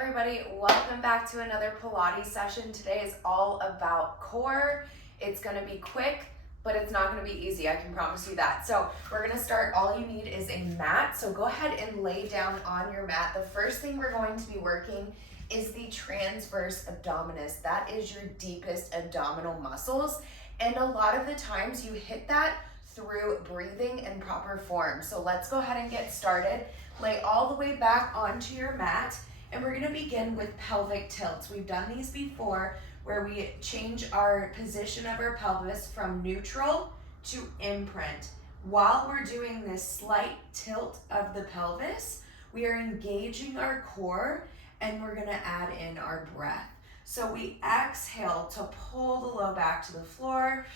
everybody, welcome back to another Pilates session. Today is all about core. It's going to be quick, but it's not going to be easy, I can promise you that. So we're going to start. All you need is a mat, so go ahead and lay down on your mat. The first thing we're going to be working is the transverse abdominis. That is your deepest abdominal muscles, and a lot of the times you hit that through breathing and proper form. So let's go ahead and get started. Lay all the way back onto your mat, and we're gonna begin with pelvic tilts. We've done these before where we change our position of our pelvis from neutral to imprint. While we're doing this slight tilt of the pelvis, we are engaging our core and we're gonna add in our breath. So we exhale to pull the low back to the floor.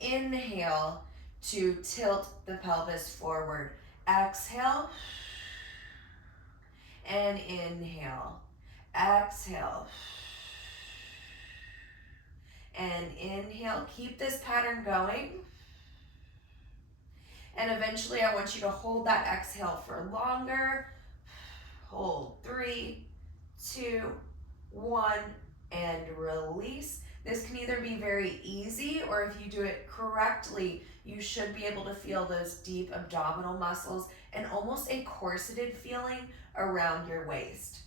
Inhale to tilt the pelvis forward. Exhale and inhale. Exhale and inhale. Keep this pattern going. And eventually I want you to hold that exhale for longer. Hold 3, 2, 1, and release. This can either be very easy, or if you do it correctly, you should be able to feel those deep abdominal muscles and almost a corseted feeling around your waist.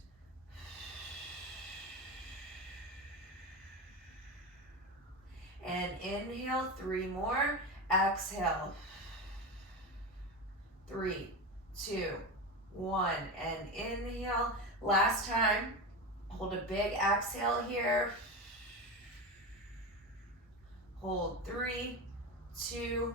And inhale, 3 more. Exhale. 3, 2, 1, and inhale. Last time, hold a big exhale here. Hold 3, 2,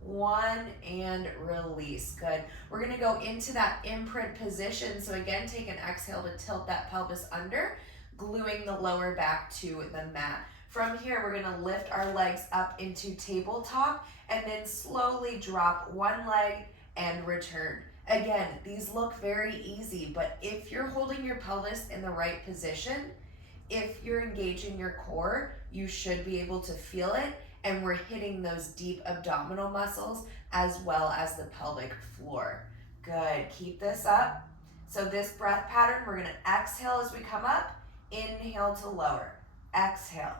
1, and release. Good. We're gonna go into that imprint position. So again, take an exhale to tilt that pelvis under, gluing the lower back to the mat. From here, we're gonna lift our legs up into tabletop and then slowly drop one leg and return. Again, these look very easy, but if you're holding your pelvis in the right position, if you're engaging your core, you should be able to feel it, and we're hitting those deep abdominal muscles as well as the pelvic floor. Good, keep this up. So this breath pattern, we're gonna exhale as we come up, inhale to lower, exhale.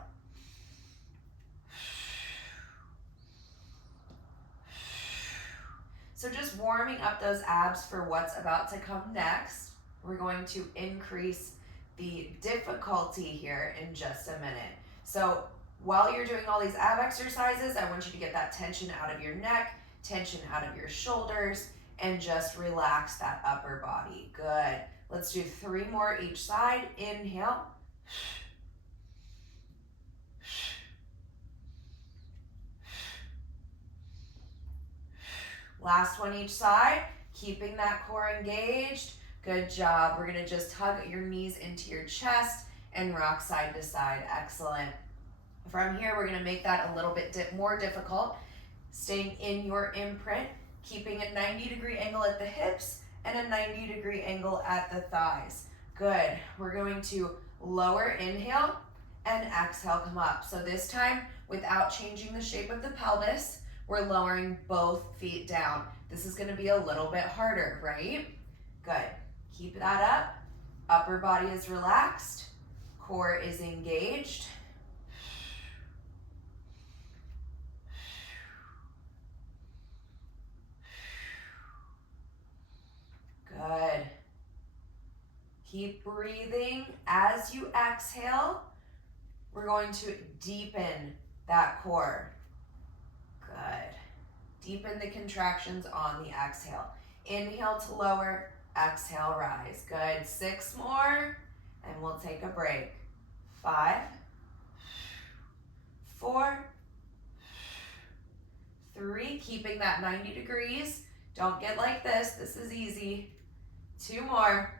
So just warming up those abs for what's about to come next. We're going to increase the difficulty here in just a minute. So while you're doing all these ab exercises, I want you to get that tension out of your neck, tension out of your shoulders, and just relax that upper body. Good. Let's do 3 more each side. Inhale. Last one each side, keeping that core engaged. Good job. We're gonna just hug your knees into your chest and rock side to side. Excellent. From here, we're gonna make that a little bit more difficult, staying in your imprint, keeping a 90-degree angle at the hips and a 90-degree angle at the thighs. Good. We're going to lower, inhale, and exhale, come up. So this time, without changing the shape of the pelvis, we're lowering both feet down. This is gonna be a little bit harder, right? Good. Keep that up. Upper body is relaxed. Core is engaged. Good. Keep breathing. As you exhale, we're going to deepen that core. Good. Deepen the contractions on the exhale. Inhale to lower, exhale, rise. Good. 6 more, and we'll take a break. 5, 4, 3, keeping that 90 degrees. Don't get like this. This is easy. 2 more,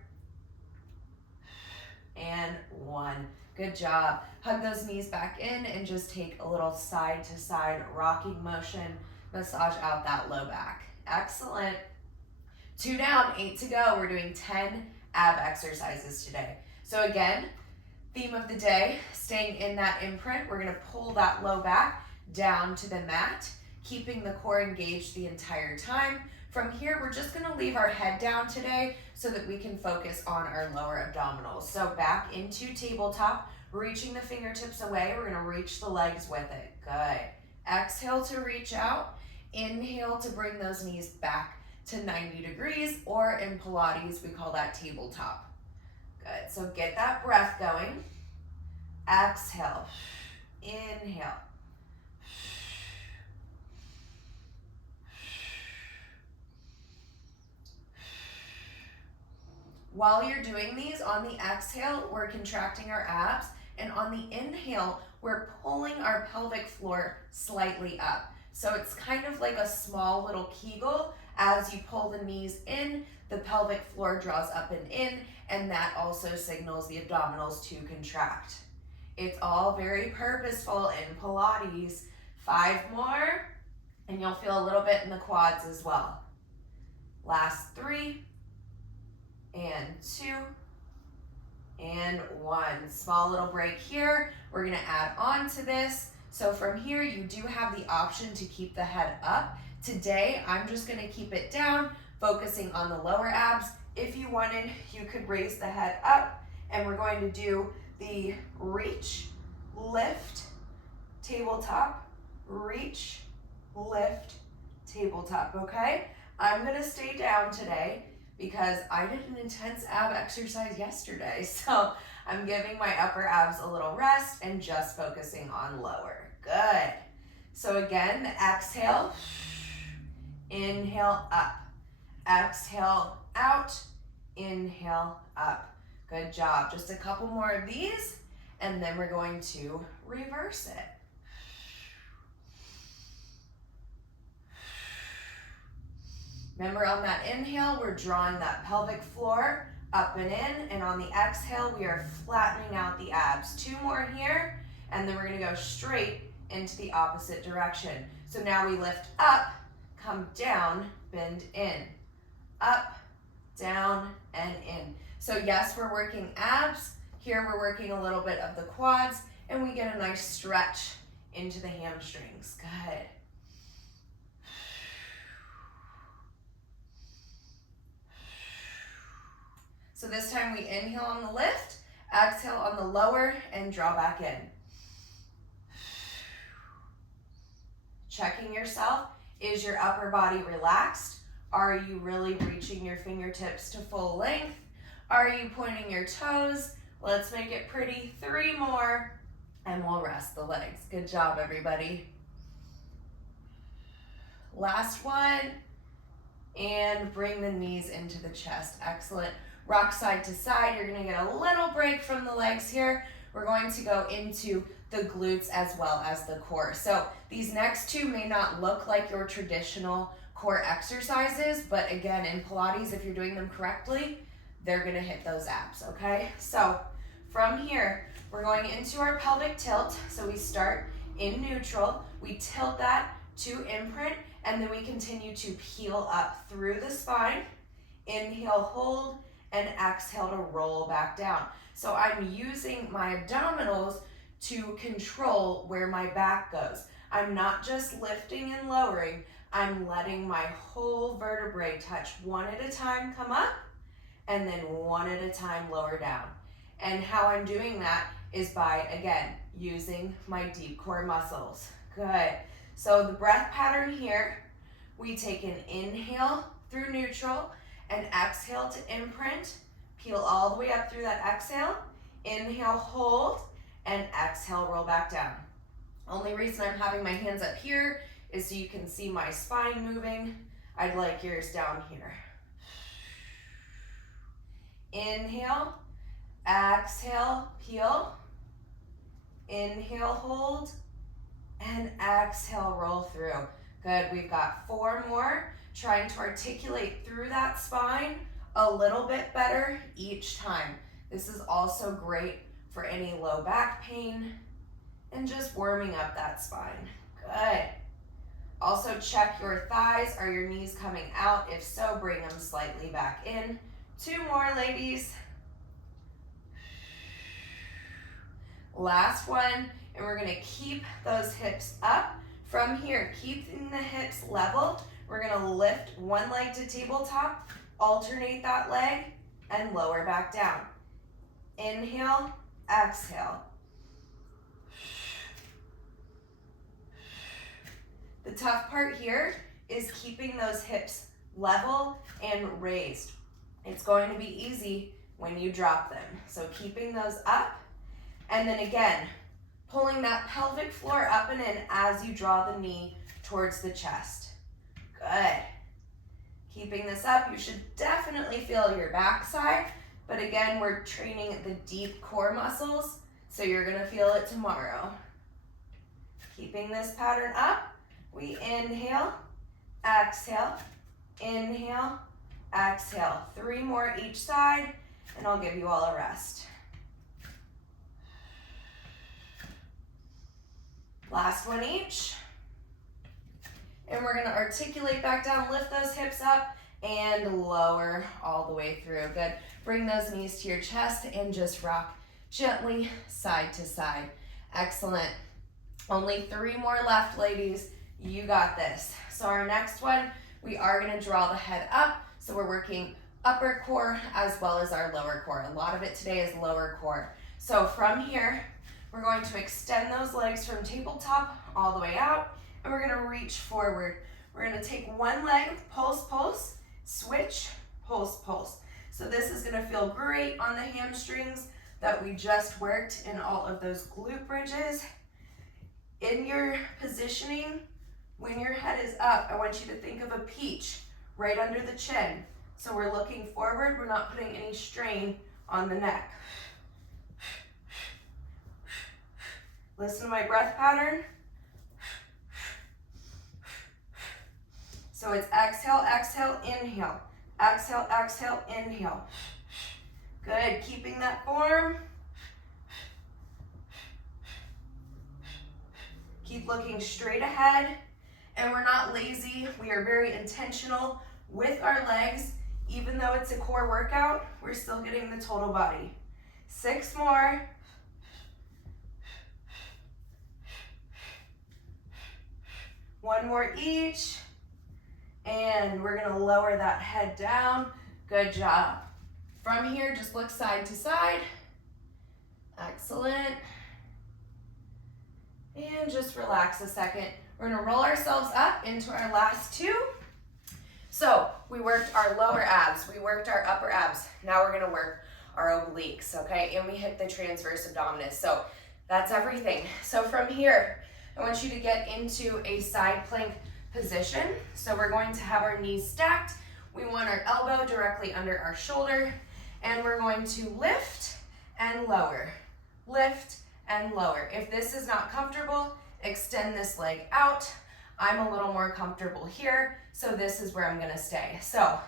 and 1. Good job. Hug those knees back in and just take a little side to side rocking motion. Massage out that low back. Excellent. 2 down, 8 to go. We're doing 10 ab exercises today. So again, theme of the day, staying in that imprint. We're gonna pull that low back down to the mat, keeping the core engaged the entire time. From here, we're just gonna leave our head down today so that we can focus on our lower abdominals. So back into tabletop, reaching the fingertips away. We're gonna reach the legs with it. Good. Exhale to reach out. Inhale to bring those knees back to 90 degrees, or in Pilates, we call that tabletop. Good, so get that breath going. Exhale, inhale. While you're doing these, on the exhale, we're contracting our abs, and on the inhale, we're pulling our pelvic floor slightly up. So it's kind of like a small little Kegel. As you pull the knees in, the pelvic floor draws up and in, and that also signals the abdominals to contract. It's all very purposeful in Pilates. 5 more, and you'll feel a little bit in the quads as well. Last 3, and 2, and 1. Small little break here. We're gonna add on to this. So from here, you do have the option to keep the head up. Today, I'm just gonna keep it down, focusing on the lower abs. If you wanted, you could raise the head up, and we're going to do the reach, lift, tabletop, reach, lift, tabletop, okay? I'm gonna stay down today because I did an intense ab exercise yesterday, so I'm giving my upper abs a little rest and just focusing on lower. Good. So again, the exhale, inhale up, exhale out, inhale up. Good job. Just a couple more of these, and then we're going to reverse it. Remember, on that inhale, we're drawing that pelvic floor up and in, and on the exhale, we are flattening out the abs. 2 more here, and then we're gonna go straight into the opposite direction. So now we lift up, come down, bend in, up, down, and in. So yes, we're working abs. Here we're working a little bit of the quads, and we get a nice stretch into the hamstrings. Good. So this time we inhale on the lift, exhale on the lower, and draw back in. Checking yourself. Is your upper body relaxed? Are you really reaching your fingertips to full length? Are you pointing your toes? Let's make it pretty. 3 more, and we'll rest the legs. Good job, everybody. Last one, and bring the knees into the chest. Excellent. Rock side to side. You're gonna get a little break from the legs here. We're going to go into the glutes as well as the core. So these next 2 may not look like your traditional core exercises, but again, in Pilates, if you're doing them correctly, they're gonna hit those abs, okay? So from here, we're going into our pelvic tilt. So we start in neutral, we tilt that to imprint, and then we continue to peel up through the spine. Inhale, hold, and exhale to roll back down. So I'm using my abdominals to control where my back goes. I'm not just lifting and lowering, I'm letting my whole vertebrae touch one at a time, come up, and then one at a time lower down. And how I'm doing that is by, again, using my deep core muscles. Good. So the breath pattern here, we take an inhale through neutral and exhale to imprint. Peel all the way up through that exhale. Inhale, hold, and exhale, roll back down. Only reason I'm having my hands up here is so you can see my spine moving. I'd like yours down here. Inhale, exhale, peel. Inhale, hold, and exhale, roll through. Good, we've got 4 more. Trying to articulate through that spine a little bit better each time. This is also great for any low back pain and just warming up that spine. Good. Also check your thighs. Are your knees coming out? If so, bring them slightly back in. 2 more, ladies. Last one, and we're gonna keep those hips up. From here, keeping the hips level, We're gonna lift one leg to tabletop, alternate that leg, and lower back down. Inhale, exhale. The tough part here is keeping those hips level and raised. It's going to be easy when you drop them. So keeping those up, and then again, pulling that pelvic floor up and in as you draw the knee towards the chest. Good. Keeping this up, you should definitely feel your backside, but again, we're training the deep core muscles, so you're gonna feel it tomorrow. Keeping this pattern up, we inhale, exhale, inhale, exhale. 3 more each side, and I'll give you all a rest. Last one each. And we're gonna articulate back down, lift those hips up, and lower all the way through. Good. Bring those knees to your chest and just rock gently side to side. Excellent. Only 3 more left, ladies. You got this. So our next one, we are gonna draw the head up. So we're working upper core as well as our lower core. A lot of it today is lower core. So from here, we're going to extend those legs from tabletop all the way out, and we're gonna reach forward. We're gonna take one leg, pulse, pulse, switch, pulse, pulse. So this is gonna feel great on the hamstrings that we just worked in all of those glute bridges. In your positioning, when your head is up, I want you to think of a peach right under the chin. So we're looking forward, we're not putting any strain on the neck. Listen to my breath pattern. So it's exhale, exhale, inhale. Exhale, exhale, inhale. Good, keeping that form. Keep looking straight ahead. And we're not lazy, we are very intentional with our legs. Even though it's a core workout, we're still getting the total body. 6 more. One more each. And we're gonna lower that head down. Good job. From here, just look side to side. Excellent. And just relax a second. We're gonna roll ourselves up into our last 2. So we worked our lower abs, we worked our upper abs. Now we're gonna work our obliques, okay? And we hit the transverse abdominis. So that's everything. So from here, I want you to get into a side plank position. So we're going to have our knees stacked. We want our elbow directly under our shoulder, and we're going to lift and lower, lift and lower. If this is not comfortable, extend this leg out. I'm a little more comfortable here, so this is where I'm gonna stay. So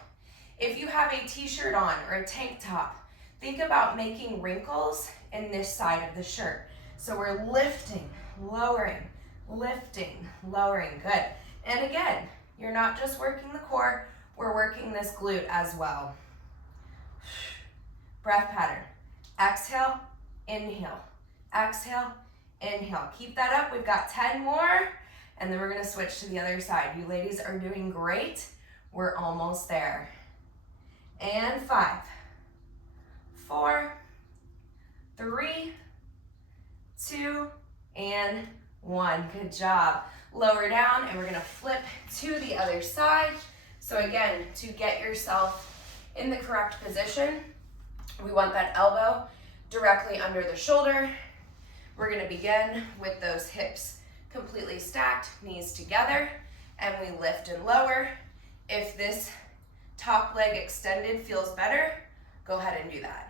if you have a t-shirt on or a tank top, think about making wrinkles in this side of the shirt. So we're lifting, lowering, lifting, lowering, good. And again, you're not just working the core, we're working this glute as well. Breath pattern, exhale, inhale, exhale, inhale. Keep that up, we've got 10 more, and then we're gonna switch to the other side. You ladies are doing great. We're almost there. And 5, 4, 3, 2, and 1. Good job. Lower down, and we're gonna flip to the other side. So again, to get yourself in the correct position, we want that elbow directly under the shoulder. We're gonna begin with those hips completely stacked, knees together, and we lift and lower. If this top leg extended feels better, go ahead and do that.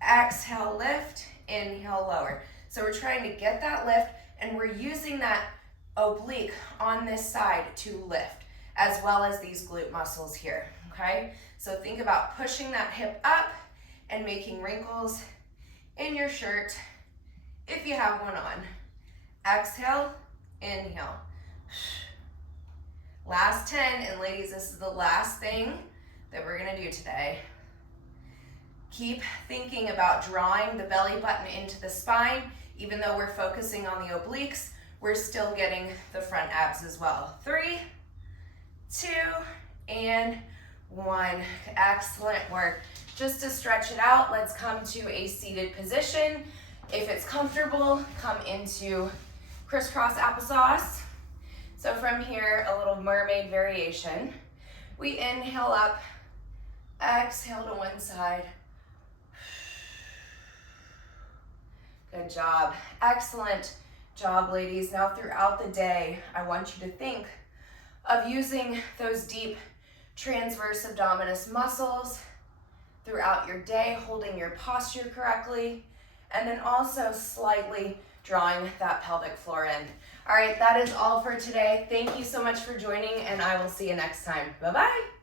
Exhale, lift, inhale, lower. So we're trying to get that lift, and we're using that oblique on this side to lift, as well as these glute muscles here, okay? So think about pushing that hip up and making wrinkles in your shirt if you have one on. Exhale, inhale. Last 10, and ladies, this is the last thing that we're gonna do today. Keep thinking about drawing the belly button into the spine. Even though we're focusing on the obliques, we're still getting the front abs as well. 3, 2, and 1. Excellent work. Just to stretch it out, let's come to a seated position. If it's comfortable, come into Crisscross Applesauce. So from here, a little mermaid variation. We inhale up, exhale to one side. Good job. Excellent job, ladies. Now throughout the day, I want you to think of using those deep transverse abdominis muscles throughout your day, holding your posture correctly, and then also slightly drawing that pelvic floor in. All right, that is all for today. Thank you so much for joining, and I will see you next time. Bye-bye.